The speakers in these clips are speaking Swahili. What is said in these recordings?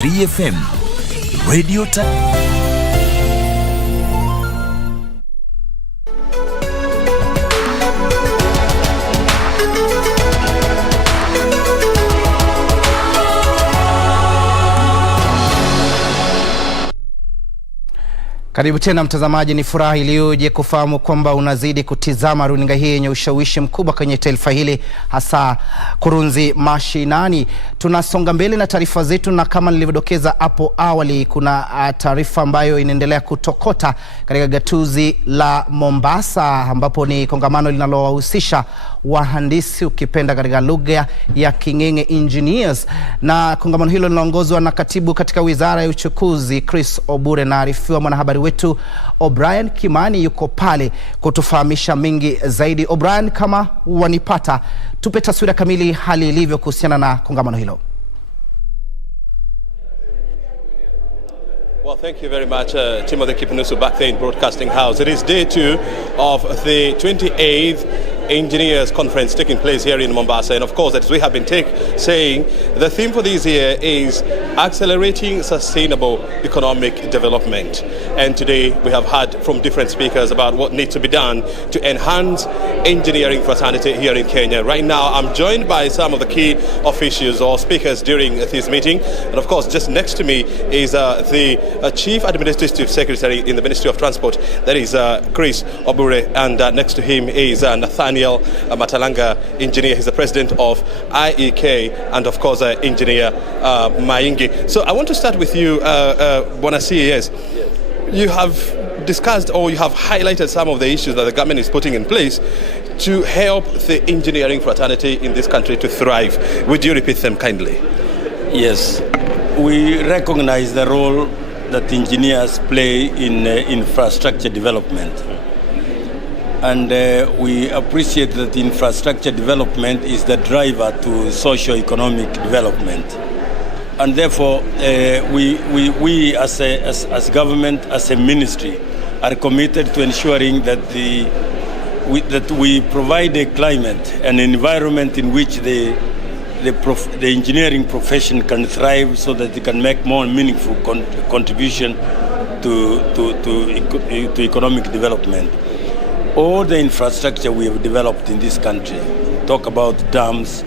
FM Radio Karibu tena mtazamaji, ni furaha iliyoje kufahamu kwamba unazidi kutizama runinga hii yenye ushawishi mkubwa kwenye taifa hili, hasa Kurunzi Mashinani. Tunasonga mbele na taarifa zetu, na kama nilivyodokeza hapo awali, kuna taarifa ambayo inaendelea kutokota katika gatuzi la Mombasa, ambapo ni kongamano linalowahusisha wahandisi, ukipenda katika lugha ya King'eng'e engineers, na kongamano hilo linaongozwa na katibu katika Wizara ya Uchukuzi Chris Obure, na arifiwa mwanahabari wetu O'Brien Kimani yuko pale kutufahamisha mingi zaidi. O'Brien, kama wanipata, tupe taswira kamili hali ilivyo kuhusiana na kongamano hilo. Well, thank you very much, Timothy Kipnusu back there in Broadcasting House. It is day 2 of the 28th Engineers Conference taking place here in Mombasa. And of course, as we have been saying, the theme for this year is accelerating sustainable economic development. And today we have heard from different speakers about what needs to be done to enhance engineering fraternity here in Kenya. Right now, I'm joined by some of the key officials or speakers during this meeting. And of course, just next to me is the Chief Administrative Secretary in the Ministry of Transport, that is Chris Obure, and next to him is Nathaniel Matalanga, engineer. He's the president of IEK, and of course engineer Maingi. So I want to start with you, Bwana CAS. You have discussed, or you have highlighted some of the issues that the government is putting in place to help the engineering fraternity in this country to thrive. Would you repeat them kindly? Yes, we recognize the role that engineers play in infrastructure development. And we appreciate that infrastructure development is the driver to socio-economic development. And therefore, we as government, as a ministry, are committed to ensuring that we provide a climate, an environment in which the engineering profession can thrive, so that they can make more meaningful contribution to economic development. All the infrastructure we have developed in this country, talk about dams,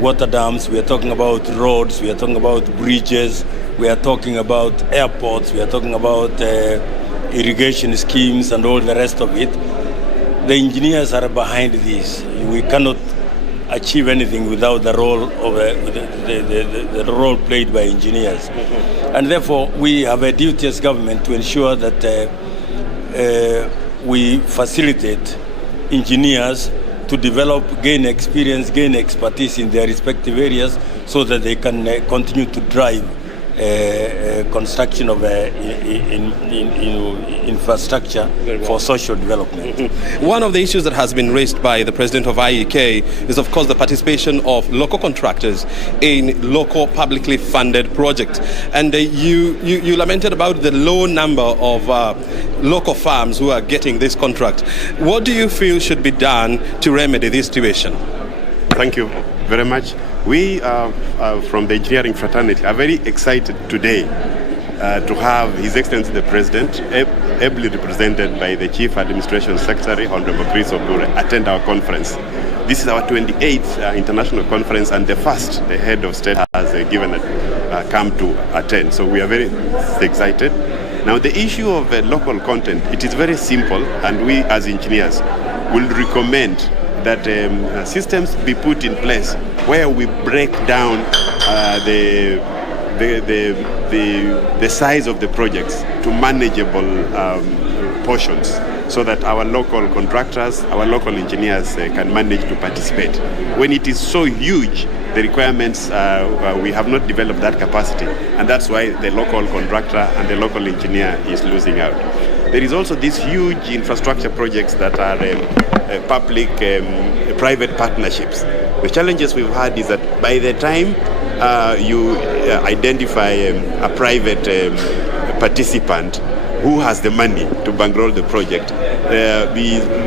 water dams, we are talking about roads, we are talking about bridges, we are talking about airports, we are talking about irrigation schemes and all the rest of it. The engineers are behind this. We cannot achieve anything without the role of the role played by engineers. Mm-hmm. And therefore, we have a duty as government to ensure that we facilitate engineers to develop, gain experience, gain expertise in their respective areas, so that they can continue to drive construction of infrastructure for social development. Mm-hmm. One of the issues that has been raised by the president of IEK is, of course, the participation of local contractors in local publicly funded projects. And you lamented about the low number of local firms who are getting this contract. What do you feel should be done to remedy this situation? Thank you very much. We from the engineering fraternity are very excited today to have His Excellency the President, ably represented by the Chief Administration Secretary, Honorable Chris Obure, attend our conference. This is our 28th international conference, and the first the head of state has given come to attend. So we are very excited. Now, the issue of local content, it is very simple, and we as engineers will recommend that systems be put in place where we break down the size of the projects to manageable portions, so that our local contractors, our local engineers can manage to participate. When it is so huge, the requirements, we have not developed that capacity, and that's why the local contractor and the local engineer is losing out. There is also these huge infrastructure projects that are public-private partnerships. The challenges we've had is that by the time you identify a private participant who has the money to bankroll the project,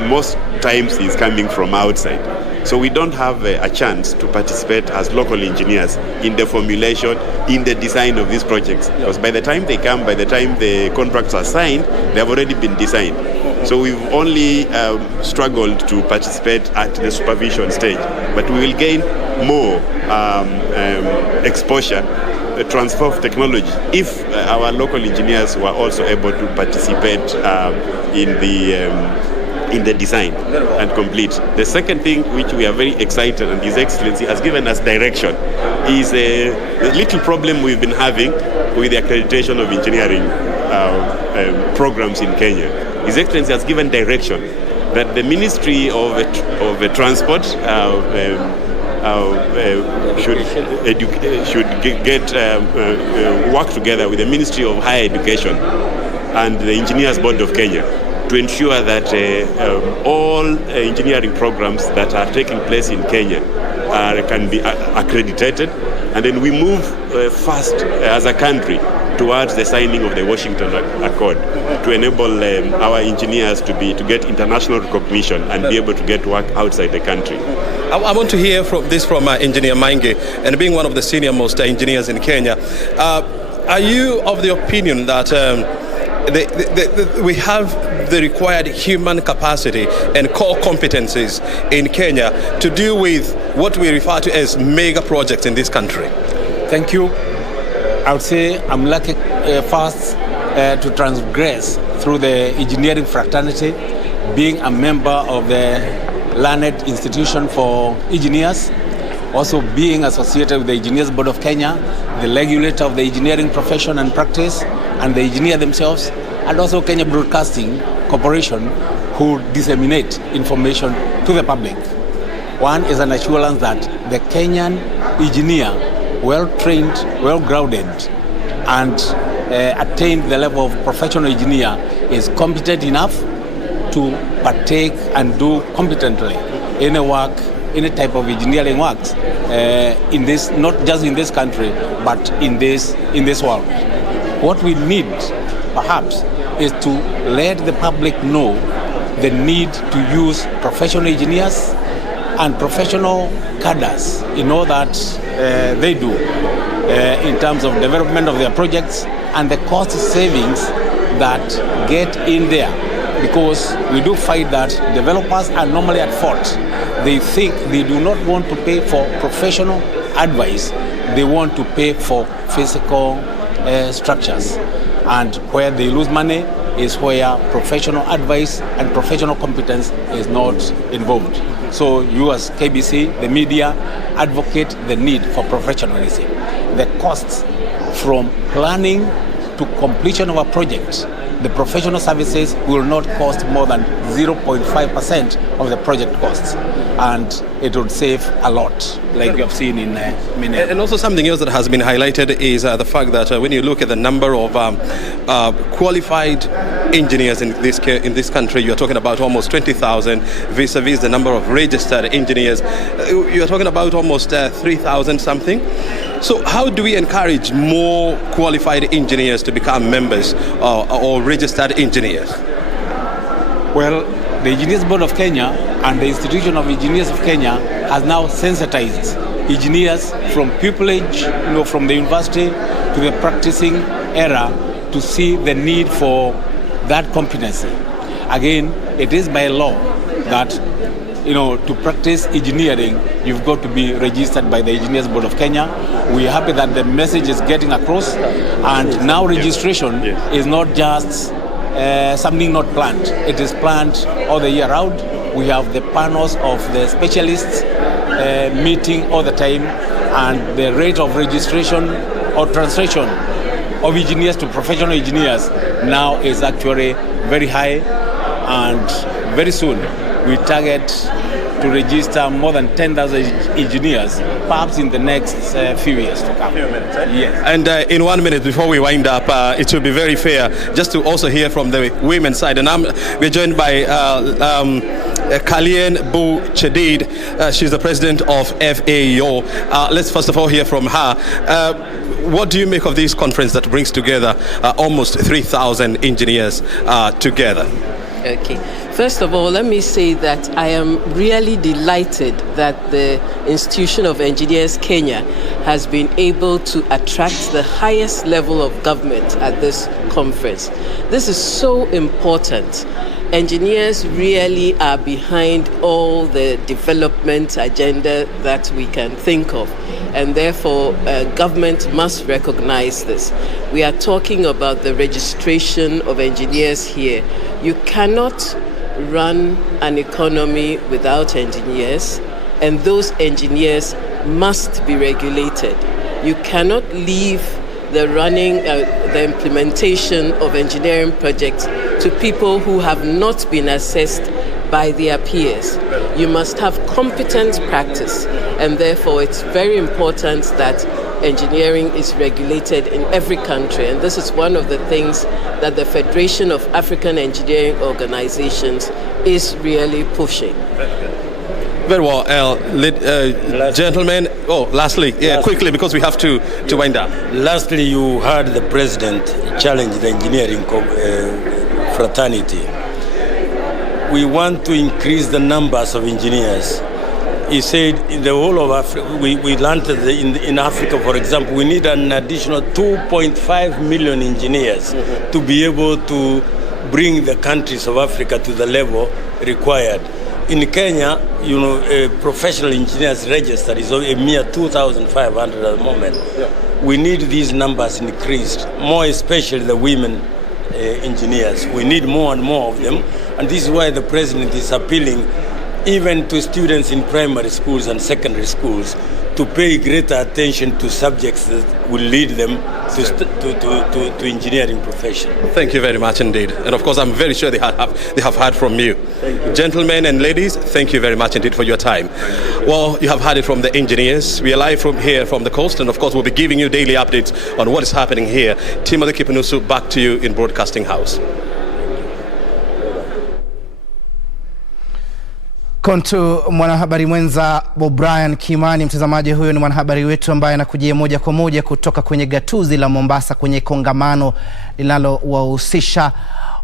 most times is coming from outside. So we don't have a chance to participate as local engineers in the formulation, in the design of these projects. Because by the time they come, by the time the contracts are signed, they have already been designed. So we've only struggled to participate at the supervision stage. But we will gain more exposure, transfer of technology, if our local engineers were also able to participate in the design and complete. The second thing which we are very excited, and His Excellency has given us direction, is the little problem we've been having with the accreditation of engineering programs in Kenya. His Excellency has given direction that the Ministry of Transport should work together with the Ministry of Higher Education and the Engineers Board of Kenya to ensure that all engineering programs that are taking place in Kenya can be accredited, and then we move fast as a country towards the signing of the Washington Accord to enable our engineers to get international recognition and be able to get work outside the country. I want to hear from Engineer Maingi, and being one of the senior most engineers in Kenya, are you of the opinion that we have the required human capacity and core competencies in Kenya to deal with what we refer to as mega projects in this country? Thank you. I would say I'm lucky first to transgress through the engineering fraternity, being a member of the Learned Institution for Engineers, also being associated with the Engineers Board of Kenya, the regulator of the engineering profession and practice, and the engineer themselves, and also Kenya Broadcasting Corporation, who disseminate information to the public. One is an assurance that the Kenyan engineer, well-trained, well-grounded, and attained the level of professional engineer, is competent enough to partake and do competently any work, any type of engineering works in this, not just in this country, but in this world. What we need, perhaps, is to let the public know the need to use professional engineers and professional cadres in all that they do in terms of development of their projects and the cost savings that get in there. Because we do find that developers are normally at fault. They think they do not want to pay for professional advice, they want to pay for physical structures. And where they lose money is where professional advice and professional competence is not involved. So you as KBC, the media, advocate the need for professionalism. The costs from planning to completion of a project, the professional services will not cost more than 0.5% of the project costs, and it would save a lot, like we have seen in many. And also something else that has been highlighted is the fact that when you look at the number of qualified engineers in this country, you're talking about almost 20,000 vis-a-vis the number of registered engineers. You're talking about almost 3,000 something. So how do we encourage more qualified engineers to become members or registered engineers? Well, the Engineers Board of Kenya and the Institution of Engineers of Kenya has now sensitized engineers from pupillage, from the university to the practicing era to see the need for that competency. Again, it is by law that to practice engineering, you've got to be registered by the Engineers Board of Kenya. We are happy that the message is getting across, and now registration is not just something not planned. It is planned all the year round. We have the panels of the specialists meeting all the time, and the rate of registration or translation of engineers to professional engineers now is actually very high, and very soon we target to register more than 10,000 engineers, perhaps in the next few years to come. Yes. And in 1 minute before we wind up, it will be very fair just to also hear from the women's side. And we're joined by Kalien Bu Chedid. She's the president of FAO. Let's first of all hear from her. What do you make of this conference that brings together almost 3,000 engineers together? Okay. First of all, let me say that I am really delighted that the Institution of Engineers Kenya has been able to attract the highest level of government at this conference. This is so important. Engineers really are behind all the development agenda that we can think of, and therefore government must recognize this. We are talking about the registration of engineers here. You cannot run an economy without engineers, and those engineers must be regulated. You cannot leave the running, the implementation of engineering projects to people who have not been assessed by their peers. You must have competent practice, and therefore it's very important that engineering is regulated in every country, and this is one of the things that the Federation of African Engineering Organizations is really pushing. Very well, gentlemen. Oh, lastly, quickly, because we have to wind up. Lastly, you heard the president challenge the engineering fraternity. We want to increase the numbers of engineers. He said in the whole of Africa, we learned that in Africa, for example, we need an additional 2.5 million engineers to be able to bring the countries of Africa to the level required. In Kenya, professional engineers registered is a mere 2,500 at the moment. Yeah. We need these numbers increased, more especially the women engineers. We need more and more of them, and this is why the president is appealing even to students in primary schools and secondary schools to pay greater attention to subjects that will lead them to engineering profession. Thank you very much indeed. And of course, I'm very sure they have heard from you. Gentlemen and ladies, thank you very much indeed for your time. Well, you have heard it from the engineers. We are live from here from the coast, and of course, we'll be giving you daily updates on what is happening here. Timothy Kipnusu, back to you in Broadcasting House. Kontu mwanahabari mwenza Brian Kimani. Mtazamaji, huyo ni mwanahabari wetu ambaye anakujia moja kwa moja kutoka kwenye gatuzi la Mombasa kwenye kongamano linalowahusisha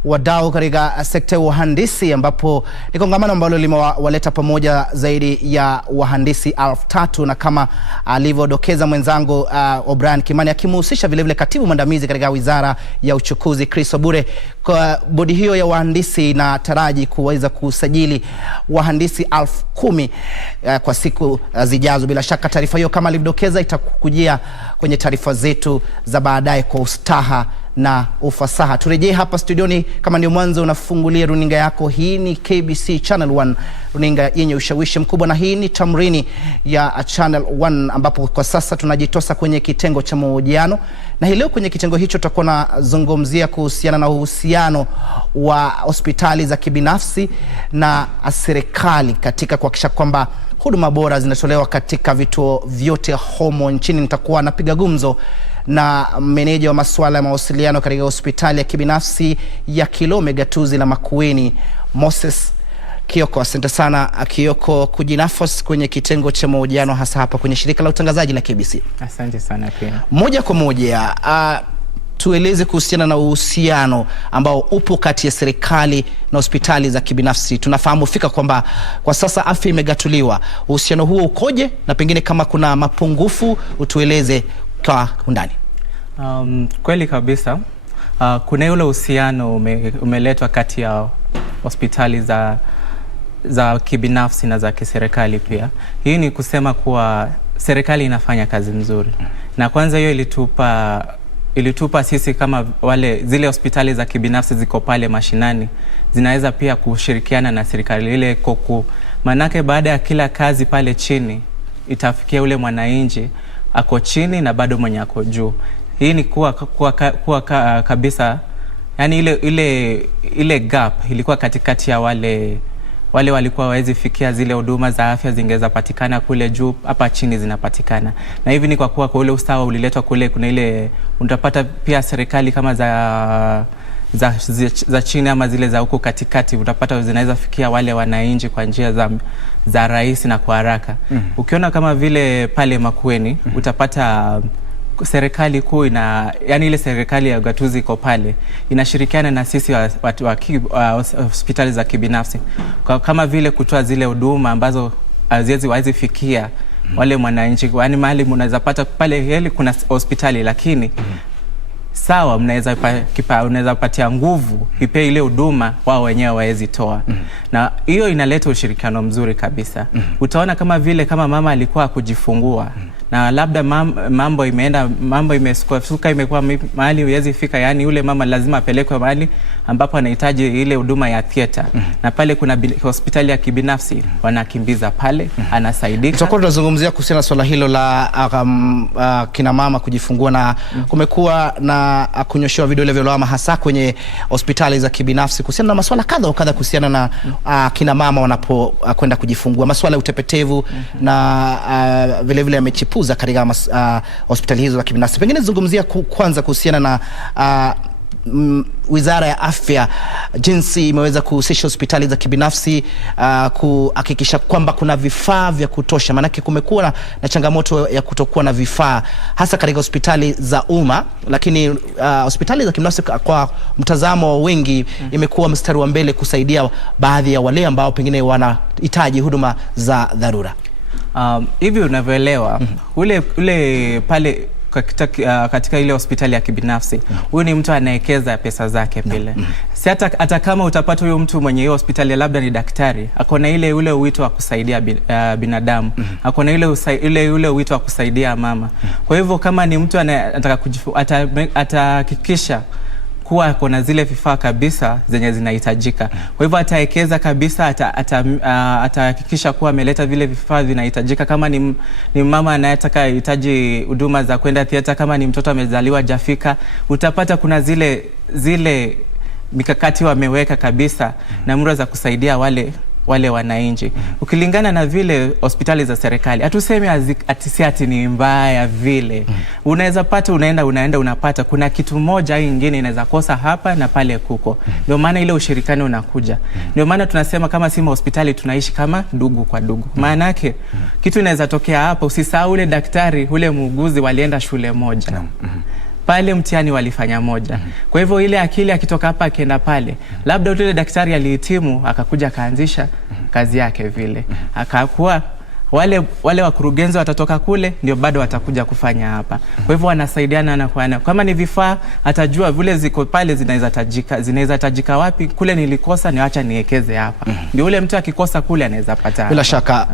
wadau katika sekta ya uhandisi, ambapo ni kongamano ambalo limewaleta pamoja zaidi ya wahandisi 3,000, na kama alivyodokeza mwenzangu Brian Kimani akimhusisha vile vile katibu mwandamizi katika Wizara ya Uchukuzi Chris Obure. Kwa bodi hiyo ya wahandisi inataraji kuweza kusajili wahandisi 10,000 kwa siku zijazo. Bila shaka taarifa hiyo kama alivyodokeza itakujia kwenye taarifa zetu za baadaye kwa ustaha na ufasaha. Turejee hapa studioni kama ndio mwanzo unafungulia runinga yako. Hii ni KBC Channel 1, runinga yenye ushawishi mkubwa, na hii ni Tamrini ya Channel 1, ambapo kwa sasa tunajitosa kwenye kitengo cha mahojiano. Na hii leo kwenye kitengo hicho tutakuwa nazungumzia kuhusiana na uhusiano wa hospitali za kibinafsi na serikali katika kuhakikisha kwamba huduma bora zinatolewa katika vituo vyote humo nchini. Nitakuwa napiga gumzo na meneja wa masuala ya mawasiliano katika hospitali ya kibinafsi ya Kilome gatuzi la Makueni, Moses Kioko. Asante sana Kioko kujinafasi kwenye kitengo cha mahojiano, hasa hapa kwenye shirika la utangazaji la KBC. Asante sana pia. Moja kwa moja, tueleze kuhusiana na uhusiano ambao upo kati ya serikali na hospitali za kibinafsi. Tunafahamu fika kwamba kwa sasa afya imegatuliwa. Uhusiano huo ukoje, na pengine kama kuna mapungufu utueleze kwa undani? Kweli kabisa. Kuna ule uhusiano umeletwa kati ya hospitali za kibinafsi na za kiserikali pia. Hii ni kusema kuwa serikali inafanya kazi nzuri. Na kwanza hiyo ilitupa sisi kama zile hospitali za kibinafsi ziko pale mashinani zinaweza pia kushirikiana na serikali ile koku. Manake baada ya kila kazi pale chini itafikia ule mwananchi ako chini na bado mwenye ako juu. Hii ni kuwa kabisa, yani ile gap ilikuwa katikati ya wale walikuwa hawezi fikia zile huduma za afya zingeweza patikana kule juu, hapa chini zinapatikana. Na hivi ni kwa kuwa kwa ule usawa uliletwa kule, kuna ile utapata pia serikali kama za chini ama zile za huko katikati utapata zinaweza fikia wale wananchi kwa njia za rahisi na kwa haraka. Ukiona kama vile pale Makueni utapata serikali kuu yani ile serikali ya ugatuzi iko pale inashirikiana na sisi watu wa hospitali za kibinafsi kama vile kutoa zile huduma ambazo haziwezi fikia wale mwananchi. Yani mahali mnaweza pata pale heli kuna hospitali lakini sawa unaweza patia nguvu ipe ile huduma wao wenyewe waezi toa. Na hiyo inaleta ushirikiano mzuri kabisa. Utaona kama vile kama mama alikuwa kujifungua na labda mambo imesuka imekuwa mahali huwezi fika, yani yule mama lazima apelekwe mahali ambapo anahitaji ile huduma ya theater. Na pale kuna hospitali ya kibinafsi wanakimbiza pale anasaidika. Tutakuwa tunazungumzia kuhusiana swala hilo la kina mama kujifungua na kumekuwa na kunyoshewa vidole vya lawama hasa kwenye hospitali za kibinafsi kuhusiana na masuala kadha kuhusiana na kina mama wanapokwenda kujifungua, masuala ya utepetevu na vile vile yamechipuza katika hospitali hizo za kibinafsi. Pengine zungumzia kwanza kuhusiana na Wizara ya Afya jinsi imeweza kuhusisha hospitali za kibinafsi kuhakikisha kwamba kuna vifaa vya kutosha, manake kumekuwa na changamoto ya kutokuwa na vifaa hasa katika hospitali za umma, lakini hospitali za kibinafsi kwa mtazamo wa wengi imekuwa mstari wa mbele kusaidia baadhi ya wale ambao pengine wanahitaji huduma za dharura. Hivi unavyoelewa ule pale katika ile hospitali ya kibinafsi huyu ni mtu anaekeza pesa zake pile. Si hata kama utapata huyo mtu mwenye hiyo hospitali labda ni daktari, akona ile ule wito wa kusaidia binadamu, akona ile wito wa kusaidia mama. Kwa hivyo kama ni mtu anataka atahakikisha kuwa kuna zile vifaa kabisa zenye zinahitajika. Kwa hivyo ataekeza kabisa, atahakikisha kuwa ameleta vile vifaa vinahitajika. Kama ni mama anayetaka hitaji huduma za kwenda theater, kama ni mtoto amezaliwa jafika, utapata kuna zile mikakati wameweka kabisa na mura za kusaidia wale wananchi. Ukilingana na vile hospitali za serikali, hatusemi ati ni mbaya vile. Unaweza pata unaenda unapata kuna kitu moja au nyingine inaweza kosa hapa na pale kuko. Ndio maana ile ushirikiano unakuja. Ndio maana tunasema kama si hospitali tunaishi kama ndugu kwa ndugu. Maana yake kitu inaweza tokea hapa, usisahau ule daktari, ule muuguzi walienda shule moja. Pale mtihani walifanya moja. Kwa hivyo ile akili akitoka hapa akienda pale, labda yule daktari alihitimu akakuja akaanzisha kazi yake vile. Akakuwa wale wakurugenzi watatoka kule ndio bado watakuja kufanya hapa. Kwa hivyo wanasaidiana na kama ni vifaa atajua vile ziko pale zinaweza tajika wapi, kule nilikosa niacha niwekeze hapa. Ndio ule mtu akikosa kule anaweza pata. Bila shaka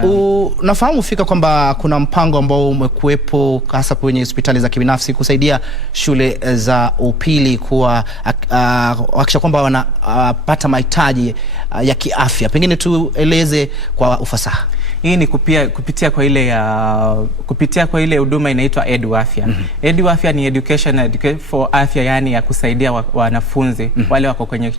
nafahamu fika kwamba kuna mpango ambao umekuepo hasa kwenye hospitali za kibinafsi kusaidia shule za upili kuhakikisha kwamba wanapata mahitaji ya kiafya. Pengine tueleze kwa ufasaha. Hii ni kupitia kwa ile huduma inaitwa EduAfya. EduAfya ni education for afya, yani ya kusaidia wanafunzi wale wako kwenye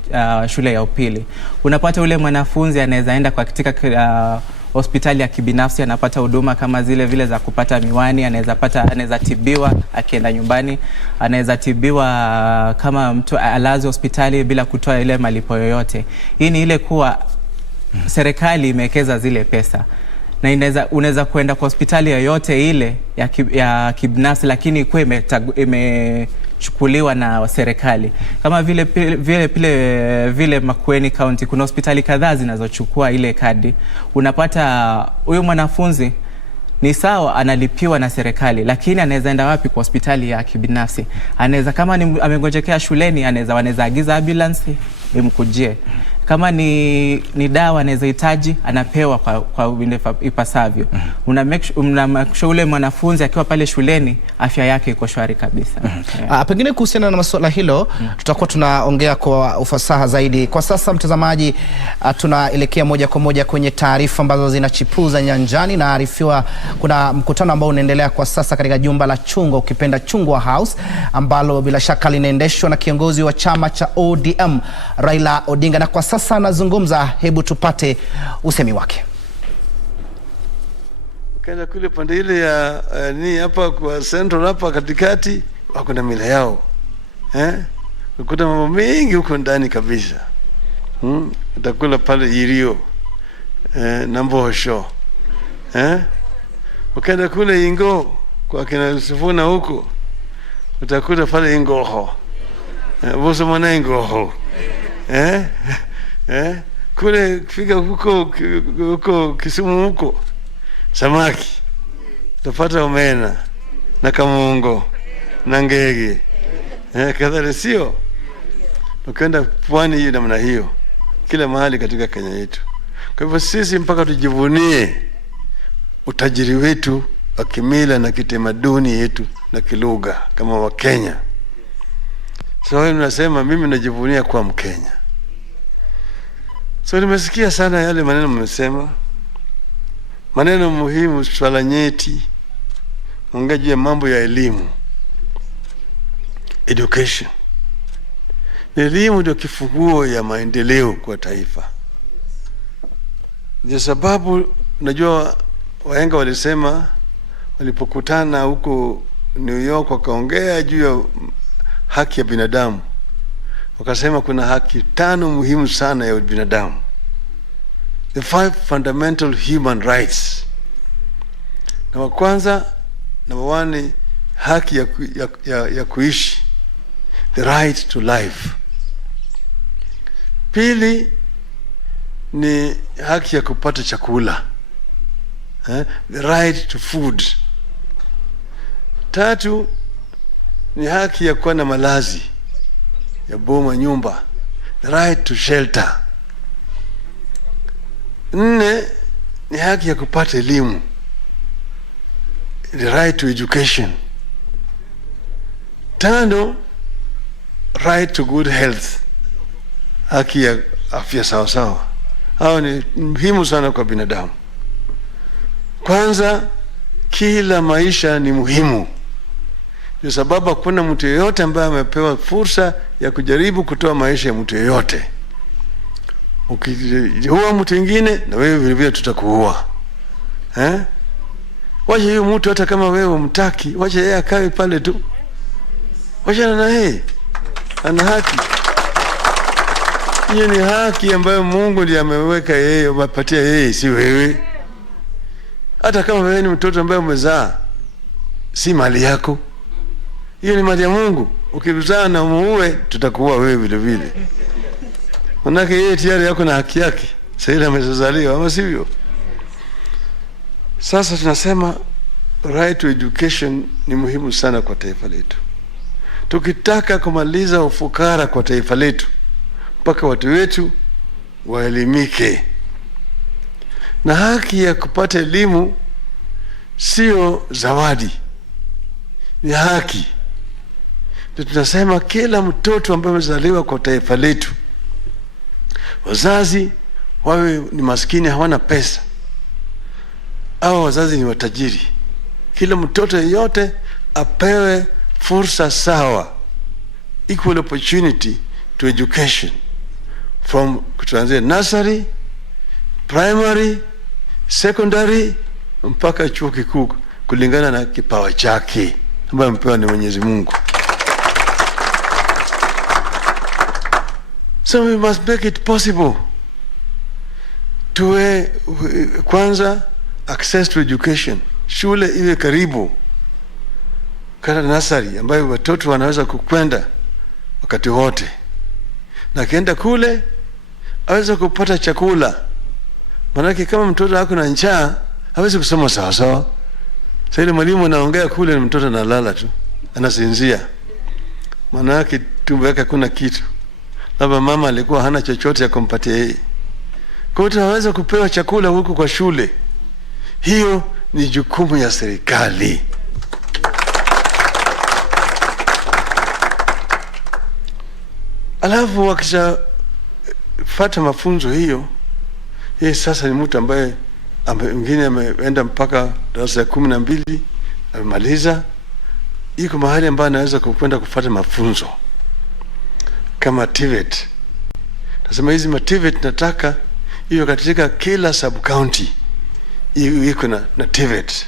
shule ya upili. Unapata ule mwanafunzi anaweza enda katika hospitali ya kibinafsi, anapata huduma kama vile za kupata miwani, anaweza tibiwa akienda nyumbani, anaweza tibiwa kama mtu alazwe hospitali bila kutoa ile malipo yoyote. Hii ni ile kuwa serikali imewekeza zile pesa. Na unaweza kwenda kwa hospitali yoyote ile ya kibinafsi, lakini ikuwa imechukuliwa na serikali. Kama vile Makueni County kuna hospitali kadhaa zinazochukua ile kadi. Unapata huyu mwanafunzi ni sawa analipiwa na serikali, lakini anaweza enda wapi? Kwa hospitali ya kibinafsi. Anaweza kama amengojekea shuleni, anaweza agiza ambulance imkujie. Kama ni dawa anaweza hitaji, anapewa kwa ipasavyo. Unamake ule mwanafunzi akiwa pale shuleni afya yake iko shwari kabisa. Pengine kuhusiana na masuala hilo tutakuwa tunaongea kwa ufasaha zaidi. Kwa sasa mtazamaji, tunaelekea moja kwa moja kwenye taarifa ambazo zinachipuza nyanjani. Naarifiwa kuna mkutano ambao unaendelea kwa sasa katika jumba la Chungwa, ukipenda Chungwa House, ambalo bila shaka linaendeshwa na kiongozi wa chama cha ODM Raila Odinga, na kwa sasa anazungumza. Hebu tupate usemi wake. Kaenda kule pande ile ya ni hapa kwa Central hapa katikati wako na mila yao. Ukuta mambo mengi huko ndani kabisa. Utakula pale Irio. Na Mbosho. Ukaenda kule Ingo kwa kina Sifuna huko. utakuta pale Ingoho, boso mwana Ingoho, kule fika huko Kisumu huko samaki utapata omena na kamungo na ngege, kadhalika sio? Ukienda pwani hiyo namna hiyo kila mahali katika Kenya yetu. Kwa hivyo sisi mpaka tujivunie utajiri wetu wa kimila na kitamaduni yetu na kilugha kama wa Kenya. So wewe unasema mimi najivunia kuwa Mkenya. So nimesikia sana yale maneno mmesema. Maneno muhimu, swala nyeti. Ongeje mambo ya elimu. Education. Elimu ndio kifunguo ya maendeleo kwa taifa. Ndio sababu najua wahenga walisema walipokutana huko New York wakaongea juu ya haki ya binadamu. Wakasema kuna haki 5 muhimu sana ya binadamu. The 5 fundamental human rights. Na kwanza, number 1 haki ya kuishi. The right to life. Pili ni haki ya kupata chakula. The right to food. 3 ni haki ya kuwa na malazi ya boma, nyumba. The right to shelter. 4 ni haki ya kupata elimu. The right to education. 5 right to good health. Haki ya afya sawa sawa. Hao ni muhimu sana kwa binadamu. Kwanza, kila maisha ni muhimu. Kwa sababu hakuna mtu yeyote ambaye amepewa fursa ya kujaribu kutoa maisha ya mtu yeyote. Ukiua mtu mwingine na wewe vile vile tutakuua. Wacha huyo mtu hata kama wewe umtaki, wacha yeye akae pale tu. Wacha na yeye. Ana haki. Hiyo ni haki ambayo Mungu ndiye ameweka yeye, amepatia yeye, si wewe. Hata kama wewe ni mtoto ambaye umezaa, si mali yako. Hiyo ni mali ya Mungu. Ukizaa na muue, tutakuua wewe vile vile. Manake yeye tayari yako na haki yake. Sasa amezaliwa, ama sivyo? Sasa tunasema right to education ni muhimu sana kwa taifa letu. Tukitaka kumaliza ufukara kwa taifa letu, mpaka watu wetu waelimike. Na haki ya kupata elimu sio zawadi, ni haki. Tunasema kila mtoto ambaye amezaliwa kwa taifa letu, wazazi wawe ni maskini hawana pesa au wazazi ni watajiri, kila mtoto yeyote apewe fursa sawa, equal opportunity to education, from kuanzia nursery, primary, secondary mpaka chuo kikuu kulingana na kipawa chake ambayo amepewa na Mwenyezi Mungu. So we must make it possible tuwe kwanza access to education, shule iwe karibu, kana nursery ambayo watoto wanaweza kukwenda wakati wote, na kienda kule aweza kupata chakula. Maana kama mtoto wako na njaa hawezi kusoma sawa sawa. Sasa ile mwalimu anaongea kule na mtoto analala tu, anasinzia. Maana yake tumbo yake kuna kitu. Labda mama alikuwa hana chochote ya kumpatia yeye. Kwa hiyo tunaweza kupewa chakula huko kwa shule. Hiyo ni jukumu ya serikali. Alafu wakisha fata mafunzo hiyo, yeye sasa ni mtu ambaye mwingine ameenda mpaka darasa ya 12, amemaliza, iko mahali ambapo anaweza kwenda kufuata mafunzo kama TVET. Nasema hizi TVET nataka hiyo katika kila sub county iko na TVET,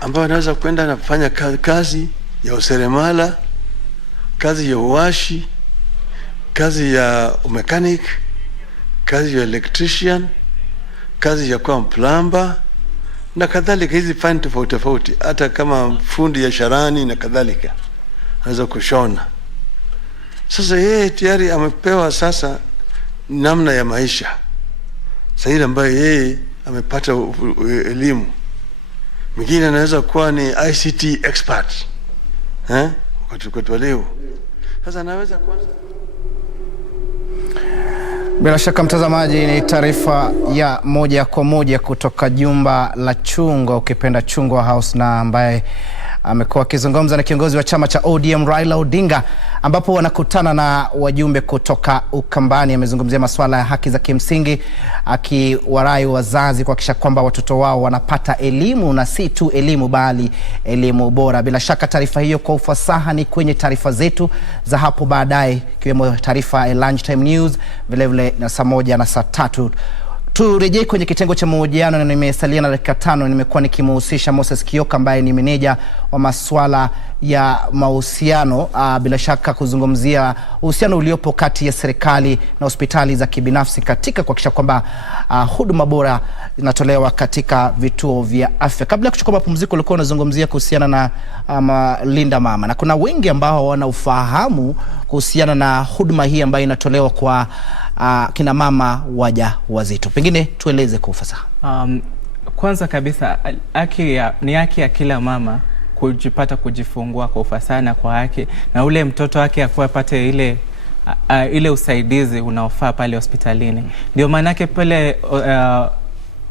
ambao anaweza kwenda na kufanya kazi ya useremala, kazi ya uwashi, kazi ya mechanic, kazi ya electrician, kazi ya kuwa plumber na kadhalika. Hizi fani tofauti tofauti, hata kama fundi ya sharani na kadhalika, anaweza kushona. Sasa yeye tayari amepewa sasa namna ya maisha sahihi ambayo yeye amepata elimu. Mwingine anaweza kuwa ni ICT expert wakati wa leo. Sasa anaweza kuwa. Bila shaka mtazamaji, ni taarifa ya moja kwa moja kutoka jumba la Chungwa, ukipenda Chungwa House, na ambaye amekuwa akizungumza na kiongozi wa chama cha ODM Raila Odinga, ambapo wanakutana na wajumbe kutoka Ukambani. Amezungumzia masuala ya haki za kimsingi, akiwarai wazazi kuhakikisha kwamba watoto wao wanapata elimu, na si tu elimu bali elimu bora. Bila shaka taarifa hiyo kwa ufasaha ni kwenye taarifa zetu za hapo baadaye, ikiwemo taarifa ya Lunchtime News, vile vile na saa 1 na saa 3. Turejee kwenye kitengo cha mahojiano, na nimesalia na dakika 5. Nimekuwa nikimhusisha Moses Kioka ambaye ni meneja wa masuala ya mahusiano, bila shaka kuzungumzia uhusiano uliopo kati ya serikali na hospitali za kibinafsi katika kuhakikisha kwamba huduma bora inatolewa katika vituo vya afya. Kabla ya kuchukua mapumziko, ulikuwa unazungumzia kuhusiana na Linda Mama, na kuna wengi ambao wana ufahamu kuhusiana na huduma hii ambayo inatolewa kwa kina mama wajawazito. Pengine tueleze kwa ufasaha. Kwanza kabisa, ni haki ya kila mama kujifungua kwa ufasaha na kwa haki, na ule mtoto wake apate ile usaidizi unaofaa pale hospitalini. Ndio maana yake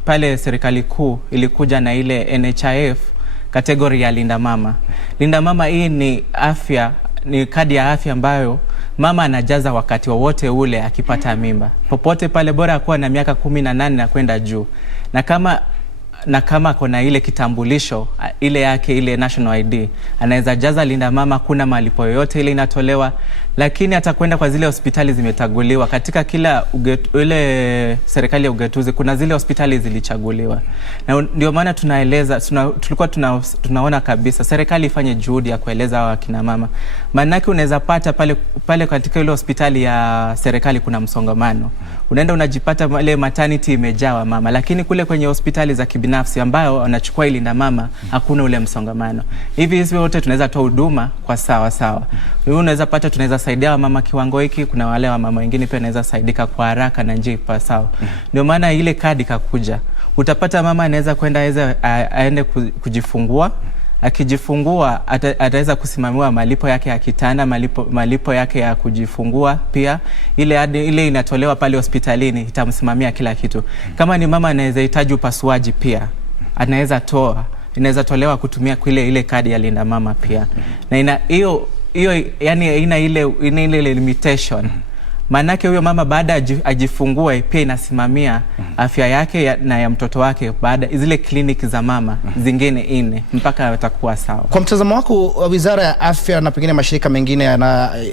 pale serikali kuu ilikuja na ile NHIF kategori ya Linda Mama. Linda Mama hii ni kadi ya afya ambayo mama anajaza wakati wowote ule akipata mimba. Popote pale, bora akuwa na miaka 18 na kwenda juu. Na kama kuna ile kitambulisho ile yake, ile national ID, anaweza jaza Linda Mama. Kuna malipo yoyote ile inatolewa, lakini atakwenda kwa zile hospitali zimetaguliwa. Katika kila ile serikali ya ugatuzi kuna zile hospitali zilichaguliwa, na ndio maana tulikuwa tunaona kabisa serikali ifanye juhudi ya kueleza hawa kina mama. Maana unaweza pata pale katika ile hospitali ya serikali kuna msongamano, unaenda unajipata ile maternity imejaa mama, lakini kule kwenye hospitali za kibinafsi ambayo wanachukua ile Linda Mama hakuna ule msongamano. Hivi wote tunaweza toa huduma kwa sawa. Unaweza pata tunaweza saidia mama kiwango hiki, kuna wale wa mama wengine pia anaweza saidika kwa haraka na njia ipasawa. Ndio maana ile kadi kakuja. Utapata mama anaweza kwenda aende kujifungua. Akijifungua ataweza kusimamiwa malipo yake ya kitanda, malipo yake ya kujifungua pia. Ile inatolewa pale hospitalini itamsimamia kila kitu. Kama ni mama anaweza hitaji upasuaji pia, inaweza tolewa kutumia ile kadi ya Linda Mama pia. Na hiyo yani ina ile limitation. Manake huyo mama baada ajifungue pia inasimamia afya yake na ya mtoto wake baada zile kliniki za mama zingine 4 mpaka atakuwa sawa. Kwa mtazamo wako, Wizara ya Afya na pengine mashirika mengine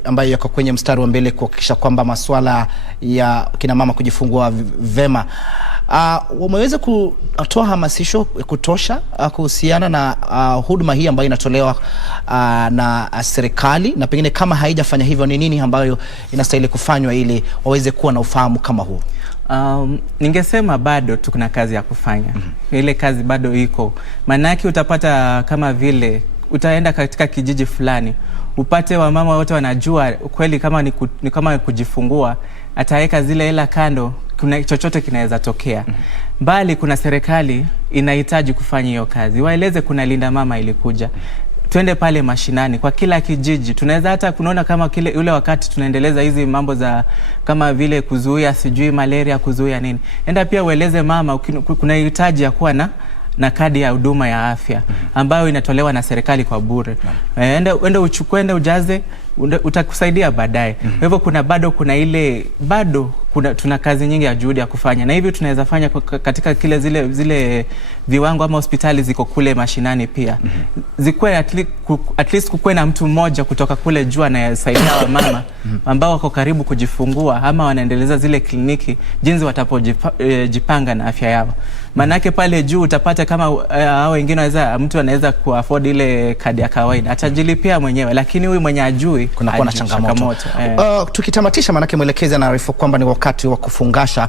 ambayo yako kwenye mstari wa mbele kuhakikisha kwamba masuala ya kina mama kujifungua vema, wameweza kutoa hamasisho kutosha kuhusiana na huduma hii ambayo inatolewa na serikali, na pengine kama haijafanya hivyo ni nini ambayo inastahili kufanywa ili waweze kuwa na ufahamu kama huu? Ningesema bado tukuna kazi ya kufanya. Ile kazi bado iko. Manaki utapata kama vile utaenda katika kijiji fulani, upate wamama wote wanajua kweli kama ni kama kujifungua, ataweka zile hela kando, kuna chochote kinaweza tokea. Bali kuna serikali inahitaji kufanya hiyo kazi. Waeleze kuna Linda Mama ilikuja. Twende pale mashinani kwa kila kijiji. Tunaweza hata kunaona kama ule wakati tunaendeleza hizi mambo za kama vile kuzuia sijui malaria, kuzuia nini. Enda pia ueleze mama kuna hitaji ya kuwa na kadi ya huduma ya afya ambayo inatolewa na serikali kwa bure. Enda uchukue, enda ujaze, utakusaidia baadaye. Kwa hivyo tuna kazi nyingi ya juhudi ya kufanya, na hivyo tunaweza fanya katika zile viwango ama hospitali ziko kule mashinani pia. Zikuwe at least kukuwe na mtu mmoja kutoka kule juu anayesaidia wamama ambao wako karibu kujifungua ama wanaendeleza zile kliniki jinsi watapojipanga na afya yao. Manake pale juu utapata kama hao wengine mtu anaweza kuafford ile kadi ya kawaida, atajilipia mwenyewe, lakini huyu mwenye ajui kuna changamoto. Tukitamatisha, manake mwelekezi anaarifu kwamba ni wakati wa kufungasha.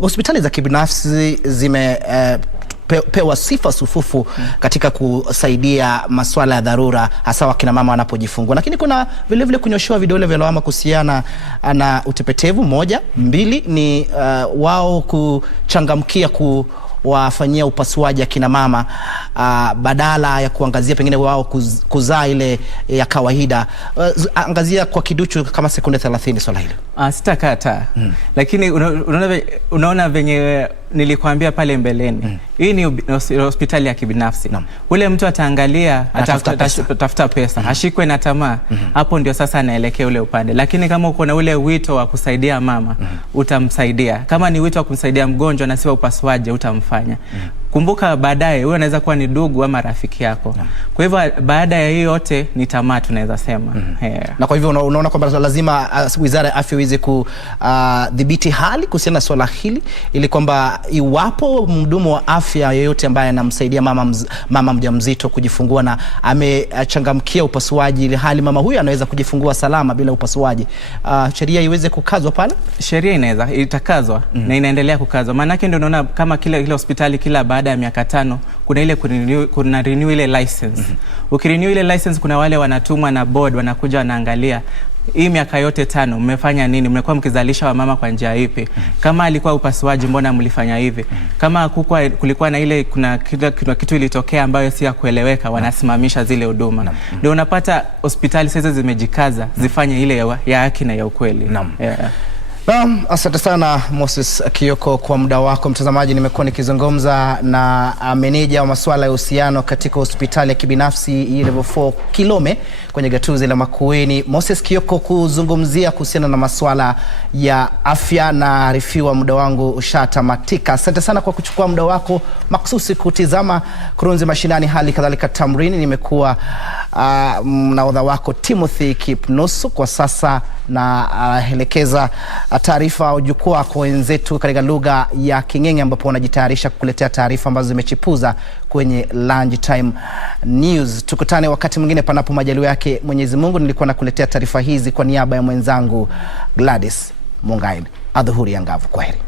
Hospitali za kibinafsi kupewa sifa sufufu katika kusaidia masuala ya dharura hasa wakina mama wanapojifungua. Lakini kuna vile vile kunyoshewa vidole vya lawama kuhusiana na utepetevu. Moja, mbili ni wao kuchangamkia wafanyia upasuaji akina mama badala ya kuangazia pengine wao kuzaa ile ya kawaida. Angazia kwa kiduchu kama sekunde 30 swala hilo. Sitakata. Lakini unaona venye nilikwambia pale mbeleni. Hii ni hospitali ya kibinafsi. Ule mtu ataangalia, atafuta pesa, ashikwe na tamaa. Hapo ndio sasa anaelekea ule upande. Lakini kama uko na ule wito wa kusaidia mama, utamsaidia. Kama ni wito wa kumsaidia mgonjwa na si wa upasuaji, utamfanya. Kumbuka baadaye huyo anaweza kuwa ni ndugu ama rafiki yako. Kwa hivyo baada ya hiyo yote ni tamaa tunaweza sema. Na kwa hivyo unaona kwamba lazima Wizara ya Afya iweze kudhibiti hali kuhusiana na swala hili, ili kwamba iwapo mhudumu wa afya yeyote ambaye anamsaidia mama mjamzito kujifungua na amechangamkia upasuaji, ile hali mama huyu anaweza kujifungua salama bila upasuaji, sheria iweze kukazwa pale. Sheria itakazwa na inaendelea kukazwa. Maana yake ndio unaona kama kile hospitali kila baada ya miaka 5 kuna ile renew ile license. Ukirenew ile license, kuna wale wanatumwa na board wanakuja wanaangalia hii miaka yote 5 mmefanya nini, mmekuwa mkizalisha wamama kwa njia ipi, kama alikuwa upasuaji mbona mlifanya hivi, kama kulikuwa na ile kuna kitu ilitokea ambayo si ya kueleweka, wanasimamisha zile huduma. Ndio unapata hospitali sasa zimejikaza zifanye ile ya haki na ya ukweli. Asante sana Moses Kioko kwa muda wako. Mtazamaji, nimekuwa nikizungumza na meneja wa masuala ya uhusiano katika hospitali ya kibinafsi level 4 Kilome kwenye gatuzi la Makueni, Moses Kioko, kuzungumzia kuhusiana na masuala ya afya, na arifiwa muda wangu ushatamatika. Asante sana kwa kuchukua muda wako maksusi kutizama Kurunzi Mashinani. Hali kadhalika Tamrini, nimekuwa nahodha wako Timothy Kipnusu. Kwa sasa na helekeza taarifa au jukwaa kwa wenzetu katika lugha ya King'eng'e, ambapo wanajitayarisha kukuletea taarifa ambazo zimechipuza kwenye lunch time news. Tukutane wakati mwingine panapo majaliwa yake Mwenyezi Mungu. Nilikuwa nakuletea taarifa hizi kwa niaba ya mwenzangu Gladys Mungail. Adhuhuri angavu. Kwaheri.